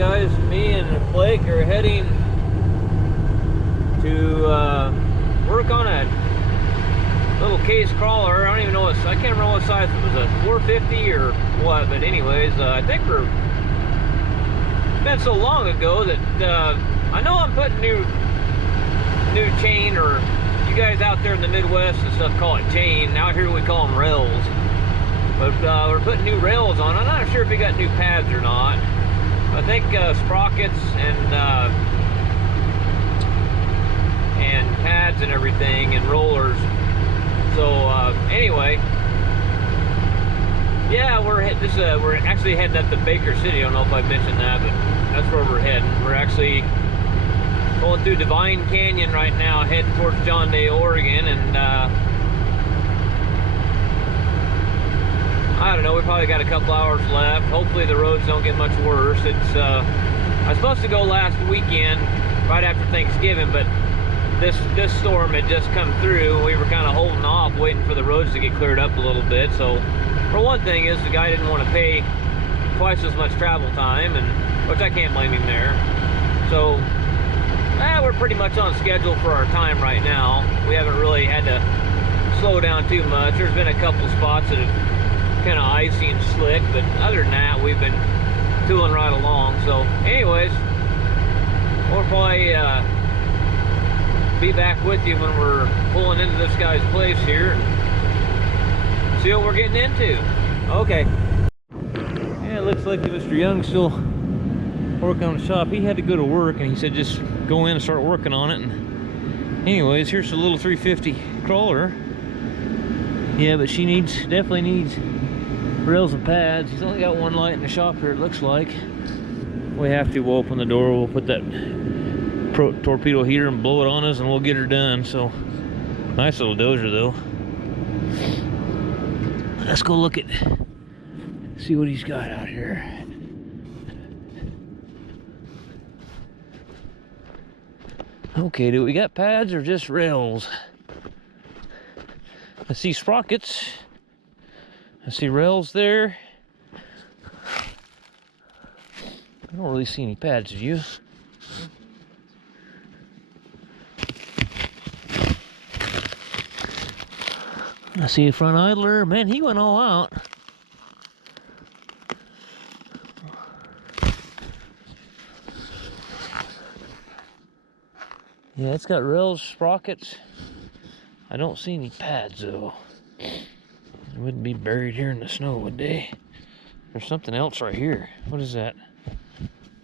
guys, me and Blake are heading to work on a little case crawler. I don't even know what, I can't remember what size it was, a 450 or what, but anyways, I think it's been so long ago that I know I'm putting new chain, or you guys out there in the Midwest and stuff call it chain. Out here we call them rails. But we're putting new rails on. I'm not sure if we got new pads or not. I think sprockets and pads and everything and rollers. So anyway, yeah, we're actually heading up to Baker City. I don't know if I mentioned that, but that's where we're heading. We're actually going through Divine Canyon right now, heading towards John Day, Oregon, and I don't know, we probably got a couple hours left. Hopefully the roads don't get much worse. It's I was supposed to go last weekend, right after Thanksgiving, but this storm had just come through, and we were kind of holding off, waiting for the roads to get cleared up a little bit. So, for one thing, is the guy didn't want to pay twice as much travel time, and which I can't blame him there. So, we're pretty much on schedule for our time right now. We haven't really had to slow down too much. There's been a couple spots that have kind of icy and slick, but other than that, we've been tooling right along. So anyways, we'll probably be back with you when we're pulling into this guy's place here and see what we're getting into. Okay. Yeah, it looks like Mr. Young's still working on the shop. He had to go to work, and he said just go in and start working on it. And anyways, here's the little 350 crawler. Yeah, but she definitely needs rails and pads. He's only got one light in the shop here, it looks like. We have to, we'll open the door, we'll put that torpedo heater and blow it on us, and we'll get her done. So nice little dozer though. Let's go look at, see what he's got out here. Okay, do we got pads or just rails? I see sprockets. I see rails there. I don't really see any pads, do you? I see a front idler. Man, he went all out. Yeah, it's got rails, sprockets. I don't see any pads though. They wouldn't be buried here in the snow, would they? There's something else right here. What is that?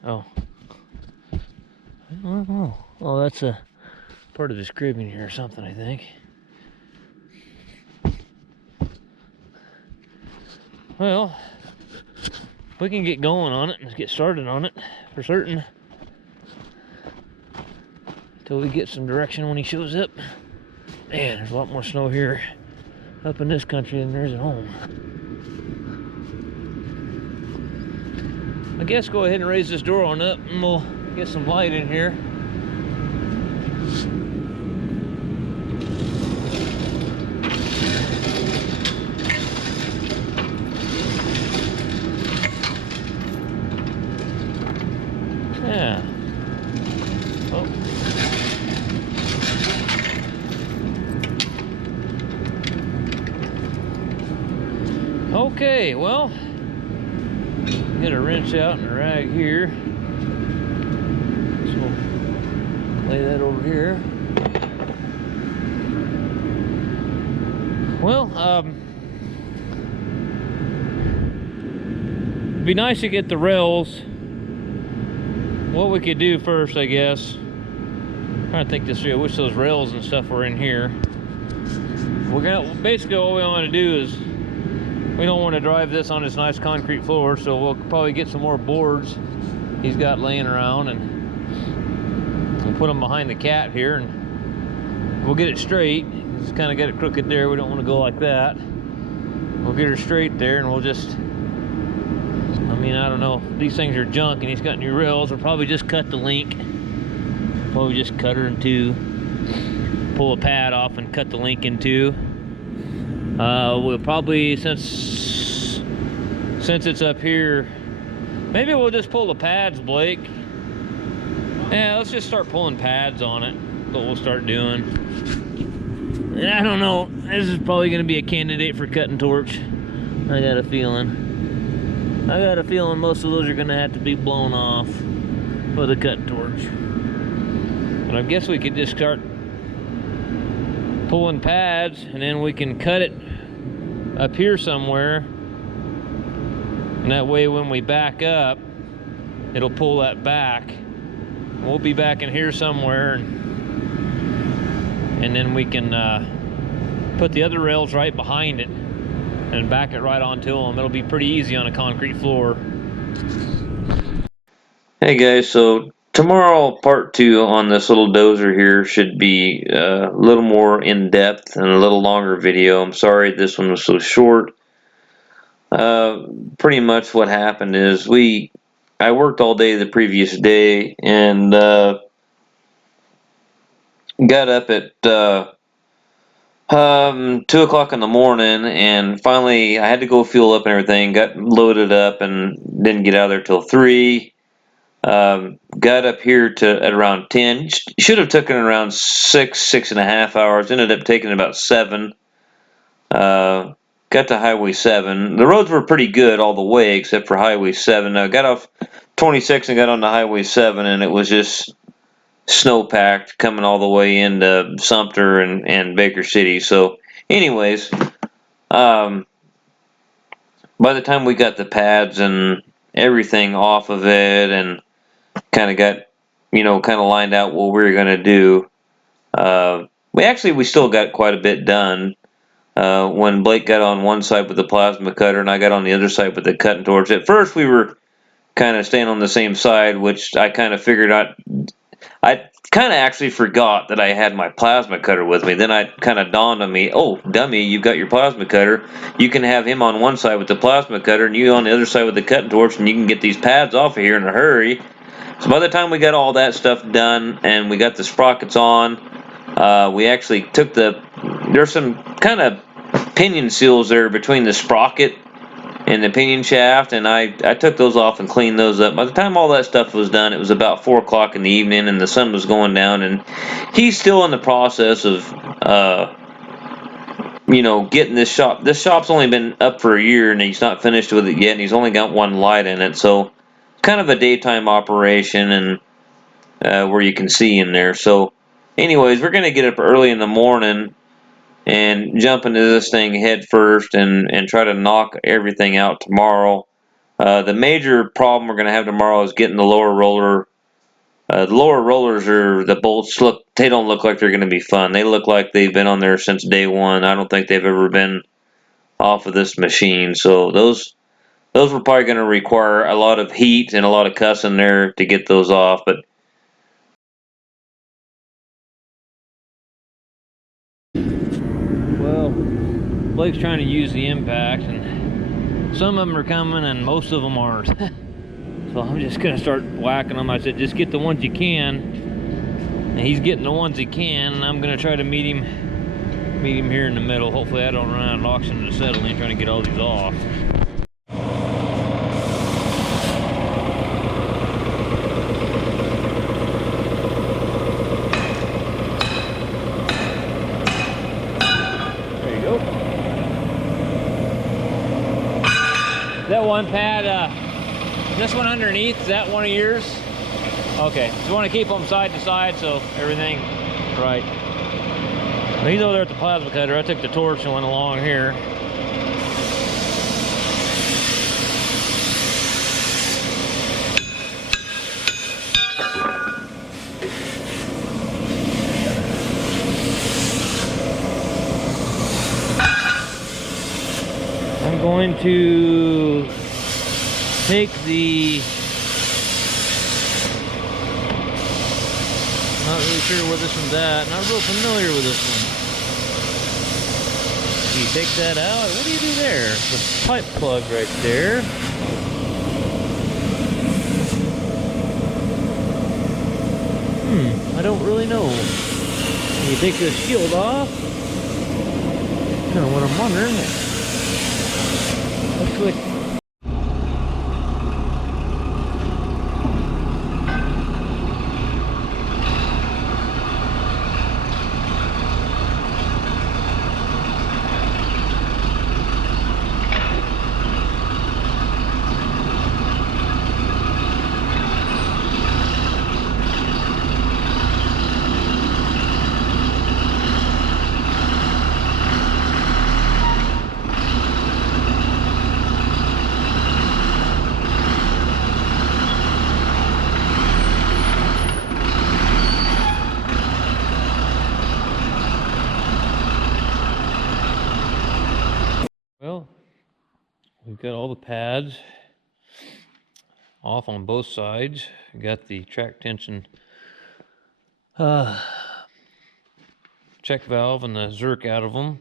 Oh. I don't know. Oh, that's a part of his cribbing here or something, I think. Well, we can get going on it and get started on it for certain. Until we get some direction when he shows up. Man, there's a lot more snow here up in this country than there is at home. I guess go ahead and raise this door on up and we'll get some light in here. Yeah. Oh. Okay, well, get a wrench out and a rag here. So lay that over here. Well, it'd be nice to get the rails. What we could do first, I guess, I'm trying to think this through. I wish those rails and stuff were in here. We're gonna basically all we want to do is, we don't want to drive this on this nice concrete floor, so we'll probably get some more boards he's got laying around, and we'll put them behind the cat here, and we'll get it straight. Just kind of got it crooked there. We don't want to go like that. We'll get her straight there, and we'll just, I mean, I don't know. These things are junk, and he's got new rails. We'll probably just cut the link. Probably just cut her in two. Pull a pad off and cut the link in two. We'll probably, since it's up here, Maybe we'll just pull the pads, Blake. Yeah, let's just start pulling pads on it. That's what we'll start doing. And I don't know, this is probably gonna be a candidate for cutting torch. I got a feeling. I got a feeling most of those are gonna have to be blown off with a cut torch. And I guess we could just start pulling pads, and then we can cut it up here somewhere. And that way when we back up, it'll pull that back. We'll be back in here somewhere, and then we can put the other rails right behind it and back it right onto them. It'll be pretty easy on a concrete floor. Hey guys, so tomorrow part 2 on this little dozer here should be a little more in-depth and a little longer video. I'm sorry this one was so short. Pretty much what happened is I worked all day the previous day, and got up at 2 o'clock in the morning, and finally I had to go fuel up and everything, got loaded up and didn't get out of there till 3. Got up here at around 10. Should have taken around 6.5 hours, ended up taking about 7. Got to Highway 7. The roads were pretty good all the way except for Highway 7. I got off 26 and got onto Highway 7, and it was just snow-packed coming all the way into Sumpter and Baker City. So anyways, by the time we got the pads and everything off of it and kind of got, kind of lined out what we were going to do, we still got quite a bit done. When Blake got on one side with the plasma cutter and I got on the other side with the cutting torch. At first we were kind of staying on the same side, which I kind of figured out. I kind of actually forgot that I had my plasma cutter with me. Then it kind of dawned on me, oh, dummy, you've got your plasma cutter. You can have him on one side with the plasma cutter and you on the other side with the cutting torch, and you can get these pads off of here in a hurry. So by the time we got all that stuff done and we got the sprockets on, we actually took there's some kind of pinion seals there between the sprocket and the pinion shaft, and I took those off and cleaned those up. By the time all that stuff was done, it was about 4 o'clock in the evening and the sun was going down, and he's still in the process of getting this shop. This shop's only been up for a year and he's not finished with it yet, and he's only got one light in it, so kind of a daytime operation, and where you can see in there. So anyways, we're gonna get up early in the morning and jump into this thing head first and try to knock everything out tomorrow. The major problem we're going to have tomorrow is getting the lower roller. The lower rollers the bolts they don't look like they're going to be fun. They look like they've been on there since day one. I don't think they've ever been off of this machine. So those were probably going to require a lot of heat and a lot of cussing there to get those off. But well, Blake's trying to use the impact, and some of them are coming and most of them aren't. So I'm just gonna start whacking them. I said just get the ones you can, and he's getting the ones he can, and I'm gonna try to meet him here in the middle. Hopefully I don't run out of oxygen to settle in trying to get all these off. That one pad, this one underneath, is that one of yours? Okay, so you want to keep them side to side so everything right. Well, he's over there at the plasma cutter. I took the torch and went along here. I'm going to take not really sure where this one's at, not real familiar with this one. You take that out, what do you do there? The pipe plug right there. I don't really know. You take this shield off. Kind of what I'm wondering. Looks like, We've got all the pads off on both sides. We got the track tension check valve and the zerk out of them,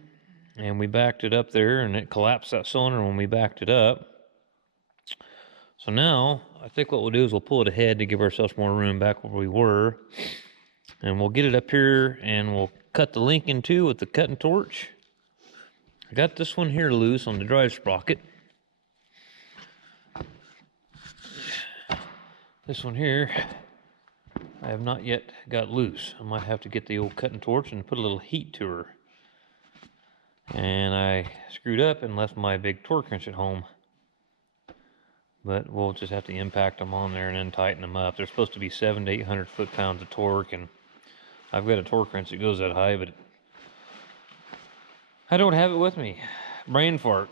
and we backed it up there, and it collapsed that cylinder when we backed it up. So now I think what we'll do is we'll pull it ahead to give ourselves more room back where we were, and we'll get it up here and we'll cut the link in two with the cutting torch. I got this one here loose on the drive sprocket. This one here I have not yet got loose. I might have to get the old cutting torch and put a little heat to her. And I screwed up and left my big torque wrench at home. But we'll just have to impact them on there and then tighten them up. They're supposed to be 700 to 800 foot-pounds of torque, and I've got a torque wrench that goes that high, but I don't have it with me. Brain fart.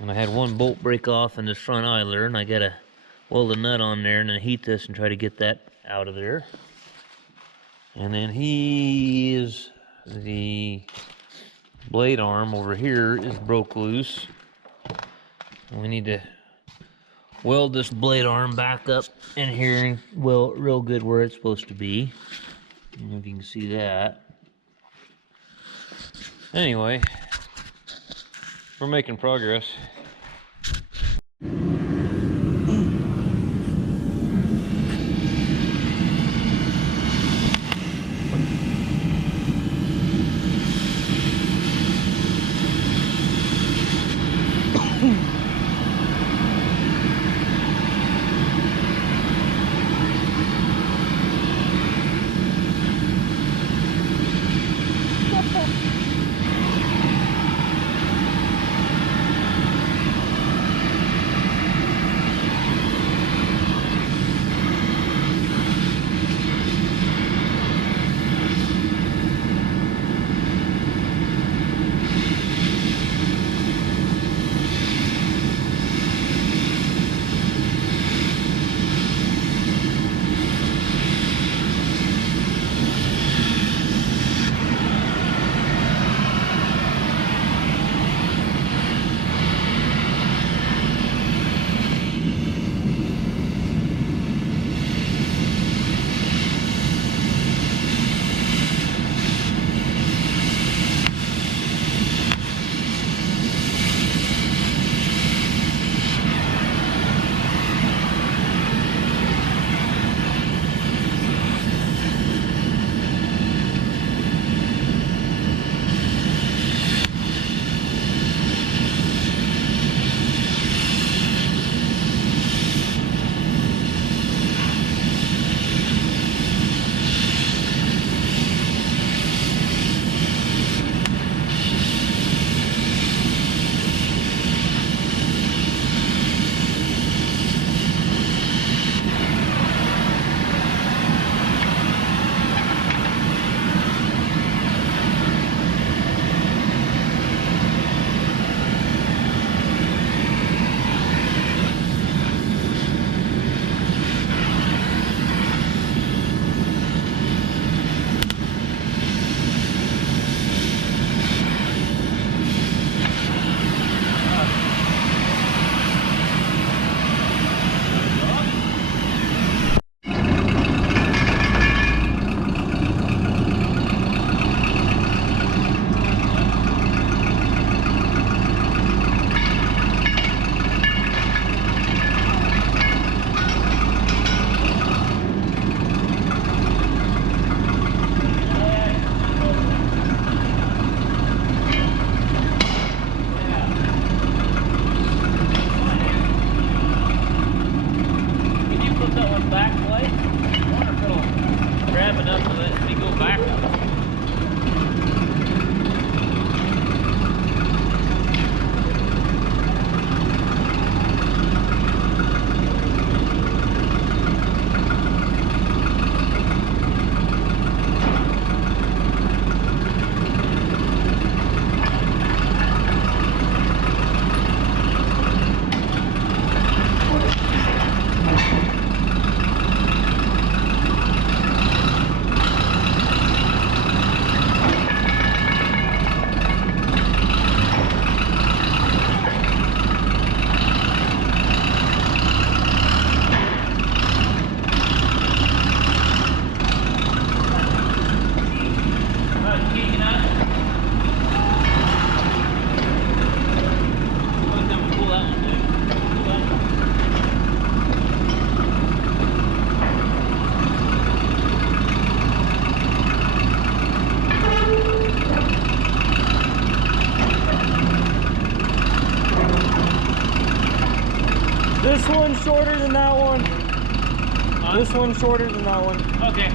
And I had one bolt break off in this front idler, and I gotta weld a nut on there and then heat this and try to get that out of there. And then the blade arm over here is broke loose. And we need to weld this blade arm back up in here and weld real good where it's supposed to be. I don't know if you can see that. Anyway, we're making progress. This one's shorter than that one. This one's shorter than that one. Okay.